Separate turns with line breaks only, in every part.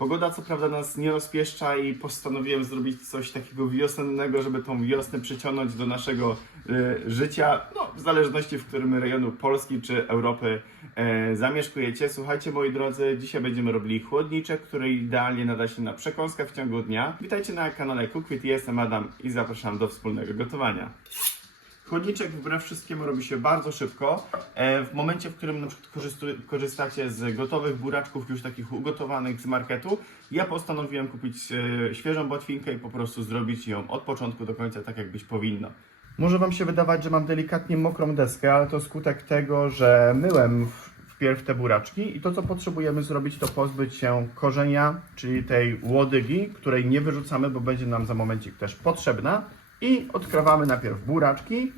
Pogoda co prawda nas nie rozpieszcza i postanowiłem zrobić coś takiego wiosennego, żeby tą wiosnę przyciągnąć do naszego e, życia, no w zależności w którym rejonu Polski czy Europy e, zamieszkujecie. Słuchajcie moi drodzy, dzisiaj będziemy robili chłodniczek, który idealnie nada się na przekąskę w ciągu dnia. Witajcie na kanale Cookfit, jestem Adam i zapraszam do wspólnego gotowania. Chłodniczek wbrew wszystkiemu robi się bardzo szybko. E, W momencie, w którym na przykład korzystacie z gotowych buraczków już takich ugotowanych z marketu, ja postanowiłem kupić e, świeżą botwinkę i po prostu zrobić ją od początku do końca tak jak być powinno. Może Wam się wydawać, że mam delikatnie mokrą deskę, ale to skutek tego, że myłem wpierw te buraczki i to co potrzebujemy zrobić to pozbyć się korzenia, czyli tej łodygi, której nie wyrzucamy, bo będzie nam za momencik też potrzebna i odkrawamy najpierw buraczki.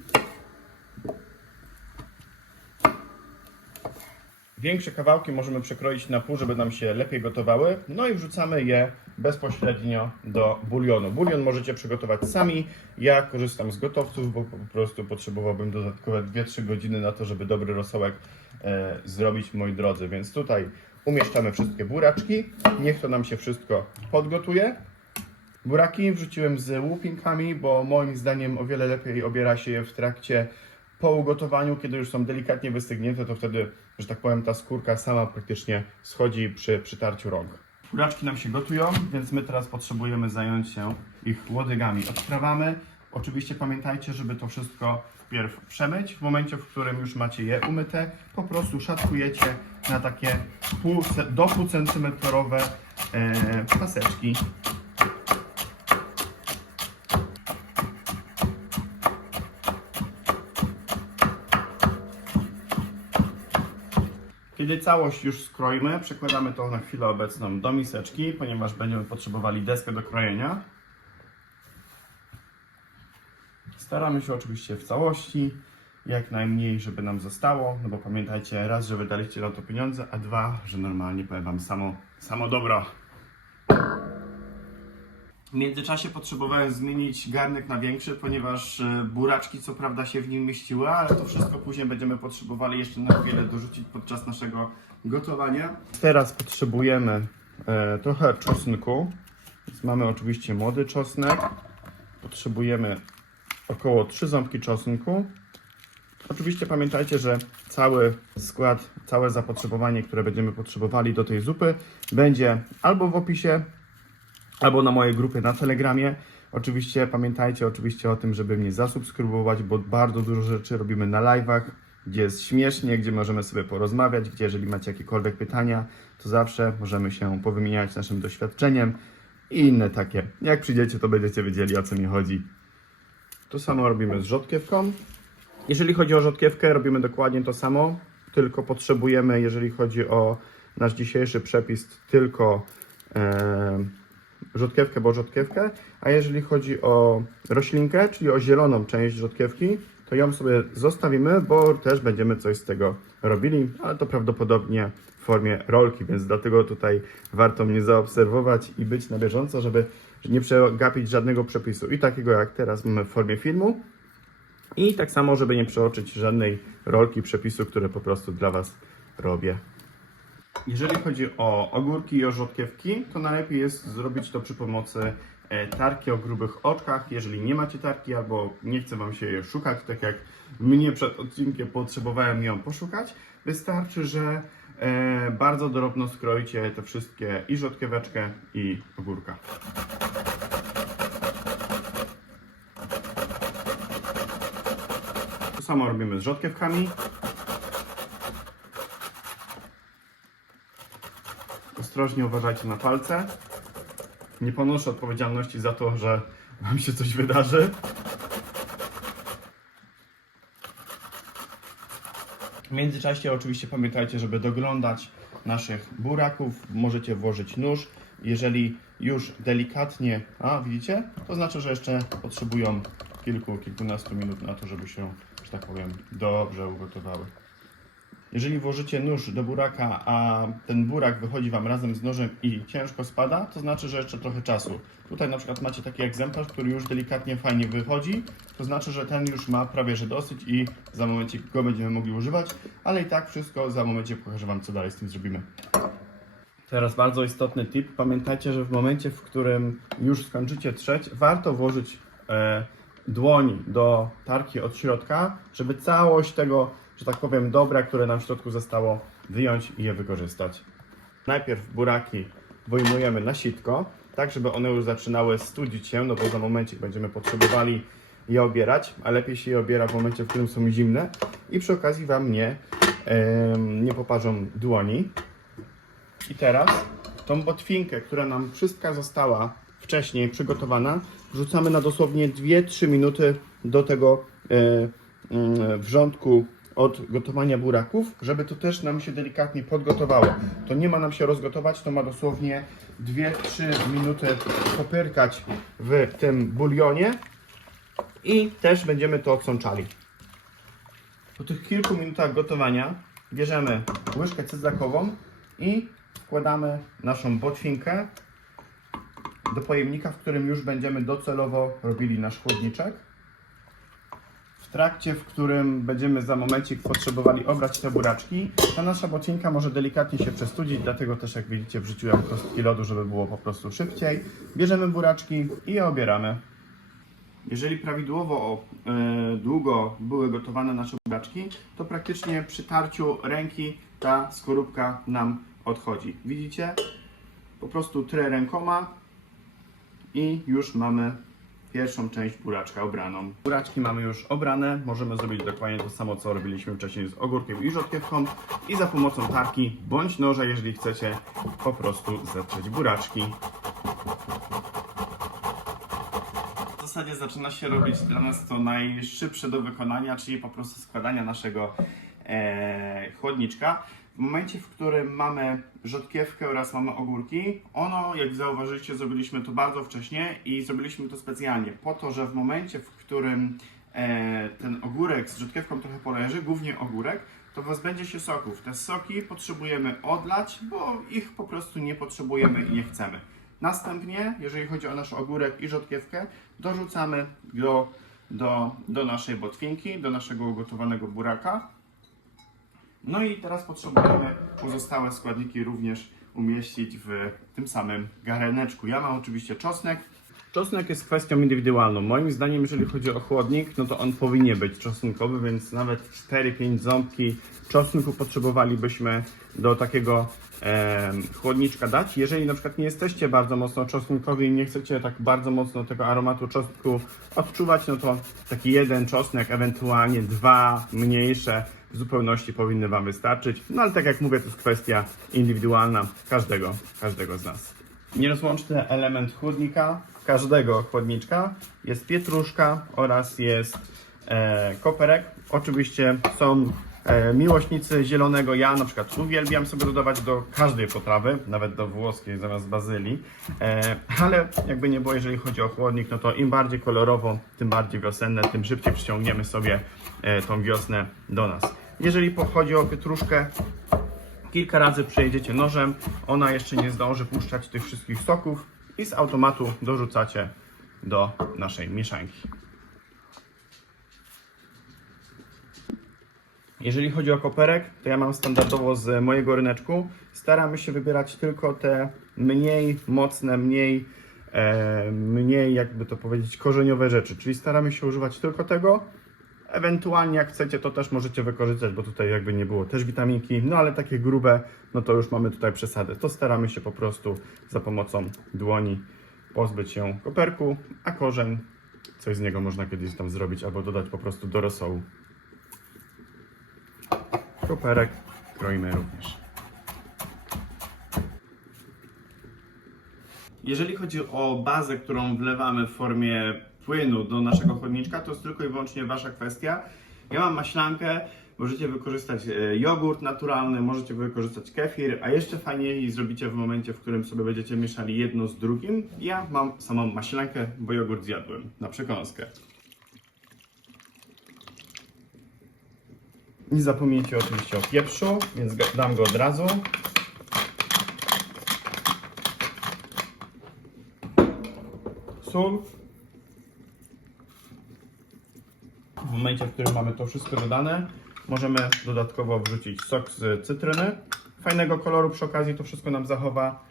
Większe kawałki możemy przekroić na pół, żeby nam się lepiej gotowały. No i wrzucamy je bezpośrednio do bulionu. Bulion możecie przygotować sami. Ja korzystam z gotowców, bo po prostu potrzebowałbym dodatkowe 2-3 godziny na to, żeby dobry rosołek e, zrobić, moi drodzy. Więc tutaj umieszczamy wszystkie buraczki. Niech to nam się wszystko podgotuje. Buraki wrzuciłem z łupinkami, bo moim zdaniem o wiele lepiej obiera się je w trakcie po ugotowaniu, kiedy już są delikatnie wystygnięte, to wtedy, że tak powiem, ta skórka sama praktycznie schodzi przy przytarciu rąk. Buraczki nam się gotują, więc my teraz potrzebujemy zająć się ich łodygami. Odkrawamy. Oczywiście pamiętajcie, żeby to wszystko wpierw przemyć. W momencie, w którym już macie je umyte, po prostu szatkujecie na takie pół, do pół centymetrowe e, paseczki. Kiedy całość już skroimy, przekładamy to na chwilę obecną do miseczki, ponieważ będziemy potrzebowali deskę do krojenia. Staramy się oczywiście w całości, jak najmniej, żeby nam zostało, no bo pamiętajcie, raz, że wydaliście na to pieniądze, a dwa, że normalnie powiem Wam samo, samo dobro. W międzyczasie potrzebowałem zmienić garnek na większy, ponieważ e, buraczki co prawda się w nim mieściły, ale to wszystko później będziemy potrzebowali jeszcze na chwilę dorzucić podczas naszego gotowania. Teraz potrzebujemy e, trochę czosnku. Więc mamy oczywiście młody czosnek. Potrzebujemy około 3 ząbki czosnku. Oczywiście pamiętajcie, że cały skład, całe zapotrzebowanie, które będziemy potrzebowali do tej zupy będzie albo w opisie, albo na mojej grupie na Telegramie. Oczywiście pamiętajcie oczywiście o tym, żeby mnie zasubskrybować, bo bardzo dużo rzeczy robimy na live'ach, gdzie jest śmiesznie, gdzie możemy sobie porozmawiać, gdzie jeżeli macie jakiekolwiek pytania, to zawsze możemy się powymieniać naszym doświadczeniem i inne takie. Jak przyjdziecie, to będziecie wiedzieli o co mi chodzi. To samo robimy z rzodkiewką. Jeżeli chodzi o rzodkiewkę, robimy dokładnie to samo, tylko potrzebujemy, jeżeli chodzi o nasz dzisiejszy przepis, tylko e, rzodkiewkę, bo rzodkiewkę, a jeżeli chodzi o roślinkę, czyli o zieloną część rzodkiewki, to ją sobie zostawimy, bo też będziemy coś z tego robili, ale to prawdopodobnie w formie rolki, więc dlatego tutaj warto mnie zaobserwować i być na bieżąco, żeby nie przegapić żadnego przepisu i takiego jak teraz mamy w formie filmu, i tak samo, żeby nie przeoczyć żadnej rolki przepisu, które po prostu dla Was robię. Jeżeli chodzi o ogórki i o rzodkiewki, to najlepiej jest zrobić to przy pomocy e, tarki o grubych oczkach. Jeżeli nie macie tarki albo nie chce Wam się jej szukać, tak jak mnie przed odcinkiem potrzebowałem ją poszukać, wystarczy, że e, bardzo drobno skroicie te wszystkie i rzodkieweczkę i ogórka. To samo robimy z rzodkiewkami. Ostrożnie uważajcie na palce. Nie ponoszę odpowiedzialności za to, że Wam się coś wydarzy. W międzyczasie oczywiście pamiętajcie, żeby doglądać naszych buraków. Możecie włożyć nóż. Jeżeli już delikatnie, a widzicie, to znaczy, że jeszcze potrzebują kilku, kilkunastu minut na to, żeby się, że tak powiem, dobrze ugotowały. Jeżeli włożycie nóż do buraka, a ten burak wychodzi Wam razem z nożem i ciężko spada, to znaczy, że jeszcze trochę czasu. Tutaj na przykład macie taki egzemplarz, który już delikatnie fajnie wychodzi, to znaczy, że ten już ma prawie że dosyć i za momencie go będziemy mogli używać, ale i tak wszystko za momencie pokażę Wam, co dalej z tym zrobimy. Teraz bardzo istotny tip. Pamiętajcie, że w momencie, w którym już skończycie trzeć, warto włożyć e, dłoń do tarki od środka, żeby całość tego, że tak powiem, dobra, które nam w środku zostało, wyjąć i je wykorzystać. Najpierw buraki wyjmujemy na sitko, tak żeby one już zaczynały studzić się, no bo za momencie będziemy potrzebowali je obierać, a lepiej się je obiera w momencie, w którym są zimne i przy okazji Wam nie, nie poparzą dłoni. I teraz tą botwinkę, która nam wszystka została wcześniej przygotowana, wrzucamy na dosłownie 2-3 minuty do tego e, mm, wrzątku od gotowania buraków, żeby to też nam się delikatnie podgotowało. To nie ma nam się rozgotować, to ma dosłownie 2-3 minuty popyrkać w tym bulionie i też będziemy to odsączali. Po tych kilku minutach gotowania bierzemy łyżkę cyzlakową i wkładamy naszą botwinkę do pojemnika, w którym już będziemy docelowo robili nasz chłodniczek. Trakcie, w którym będziemy za momencik potrzebowali obrać te buraczki, ta nasza botwinka może delikatnie się przestudzić, dlatego też jak widzicie wrzuciłem kostki lodu, żeby było po prostu szybciej. Bierzemy buraczki i je obieramy. Jeżeli prawidłowo e, długo były gotowane nasze buraczki, to praktycznie przy tarciu ręki ta skorupka nam odchodzi. Widzicie? Po prostu trę rękoma i już mamy pierwszą część buraczka obraną. Buraczki mamy już obrane, możemy zrobić dokładnie to samo, co robiliśmy wcześniej z ogórkiem i rzodkiewką i za pomocą tarki bądź noża, jeżeli chcecie, po prostu zetrzeć buraczki. W zasadzie zaczyna się robić dla nas to najszybsze do wykonania, czyli po prostu składania naszego e, chłodniczka. W momencie, w którym mamy rzodkiewkę oraz mamy ogórki, ono, jak zauważyliście, zrobiliśmy to bardzo wcześnie i zrobiliśmy to specjalnie po to, że w momencie, w którym e, ten ogórek z rzodkiewką trochę poleży, głównie ogórek, to pozbędzie się soków. Te soki potrzebujemy odlać, bo ich po prostu nie potrzebujemy i nie chcemy. Następnie, jeżeli chodzi o nasz ogórek i rzodkiewkę, dorzucamy do, do, do naszej botwinki, do naszego ugotowanego buraka. No i teraz potrzebujemy pozostałe składniki również umieścić w tym samym garneczku. Ja mam oczywiście czosnek. Czosnek jest kwestią indywidualną. Moim zdaniem, jeżeli chodzi o chłodnik, no to on powinien być czosnkowy, więc nawet 4-5 ząbki czosnku potrzebowalibyśmy do takiego em, chłodniczka dać. Jeżeli na przykład nie jesteście bardzo mocno czosnkowi i nie chcecie tak bardzo mocno tego aromatu czosnku odczuwać, no to taki jeden czosnek, ewentualnie dwa mniejsze w zupełności powinny Wam wystarczyć. No ale tak jak mówię, to jest kwestia indywidualna każdego, każdego z nas. Nierozłączny element chłodnika, każdego chłodniczka jest pietruszka oraz jest e, koperek. Oczywiście są e, miłośnicy zielonego. Ja na przykład uwielbiam sobie dodawać do każdej potrawy, nawet do włoskiej zamiast bazylii. E, ale jakby nie było, jeżeli chodzi o chłodnik, no to im bardziej kolorowo, tym bardziej wiosenne, tym szybciej przyciągniemy sobie e, tą wiosnę do nas. Jeżeli chodzi o pietruszkę, kilka razy przejedziecie nożem, ona jeszcze nie zdąży puszczać tych wszystkich soków i z automatu dorzucacie do naszej mieszanki. Jeżeli chodzi o koperek, to ja mam standardowo z mojego ryneczku. Staramy się wybierać tylko te mniej mocne, mniej, e, mniej jakby to powiedzieć, korzeniowe rzeczy. Czyli staramy się używać tylko tego. Ewentualnie jak chcecie, to też możecie wykorzystać, bo tutaj jakby nie było też witaminki, no ale takie grube, no to już mamy tutaj przesadę. To staramy się po prostu za pomocą dłoni pozbyć się koperku, a korzeń, coś z niego można kiedyś tam zrobić albo dodać po prostu do rosołu. Koperek kroimy również. Jeżeli chodzi o bazę, którą wlewamy w formie płynu do naszego chłodniczka, to jest tylko i wyłącznie Wasza kwestia. Ja mam maślankę, możecie wykorzystać e, jogurt naturalny, możecie wykorzystać kefir, a jeszcze fajniej zrobicie w momencie, w którym sobie będziecie mieszali jedno z drugim. Ja mam samą maślankę, bo jogurt zjadłem na przekąskę. Nie zapomnijcie oczywiście o pieprzu, więc dam go od razu. Sól. W momencie, w którym mamy to wszystko dodane, możemy dodatkowo wrzucić sok z cytryny. fajnego koloru przy okazji, to wszystko nam zachowa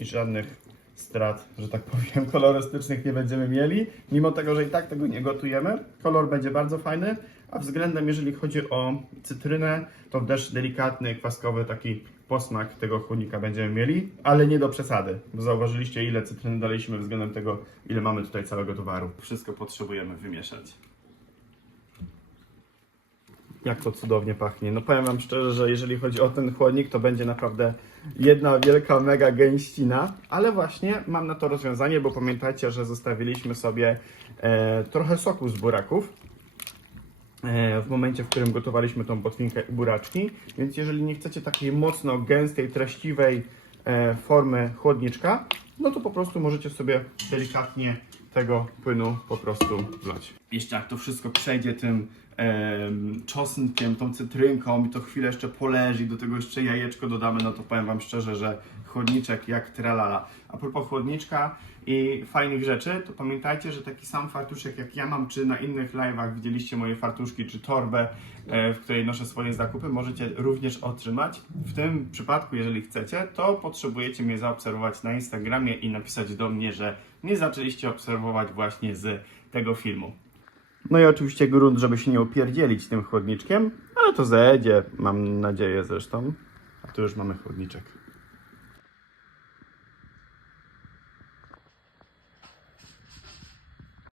i żadnych strat, że tak powiem, kolorystycznych nie będziemy mieli, mimo tego, że i tak tego nie gotujemy. Kolor będzie bardzo fajny, a względem, jeżeli chodzi o cytrynę, to też delikatny, kwaskowy taki posmak tego chłodnika będziemy mieli, ale nie do przesady, bo zauważyliście, ile cytryny daliśmy względem tego, ile mamy tutaj całego towaru. Wszystko potrzebujemy wymieszać. Jak to cudownie pachnie. No powiem Wam szczerze, że jeżeli chodzi o ten chłodnik, to będzie naprawdę jedna wielka, mega gęścina, ale właśnie mam na to rozwiązanie, bo pamiętajcie, że zostawiliśmy sobie e, trochę soku z buraków e, w momencie, w którym gotowaliśmy tą botwinkę i buraczki, więc jeżeli nie chcecie takiej mocno gęstej, treściwej e, formy chłodniczka, no to po prostu możecie sobie delikatnie tego płynu po prostu wlać. Jeszcze jak to wszystko przejdzie tym em, czosnkiem, tą cytrynką i to chwilę jeszcze poleży do tego jeszcze jajeczko dodamy, no to powiem Wam szczerze, że chłodniczek jak tralala. A propos chłodniczka i fajnych rzeczy, to pamiętajcie, że taki sam fartuszek jak ja mam, czy na innych live'ach widzieliście moje fartuszki, czy torbę, e, w której noszę swoje zakupy, możecie również otrzymać. W tym przypadku, jeżeli chcecie, to potrzebujecie mnie zaobserwować na Instagramie i napisać do mnie, że nie zaczęliście obserwować właśnie z tego filmu. No i oczywiście grunt, żeby się nie opierdzielić tym chłodniczkiem, ale to zejdzie, mam nadzieję zresztą. A tu już mamy chłodniczek.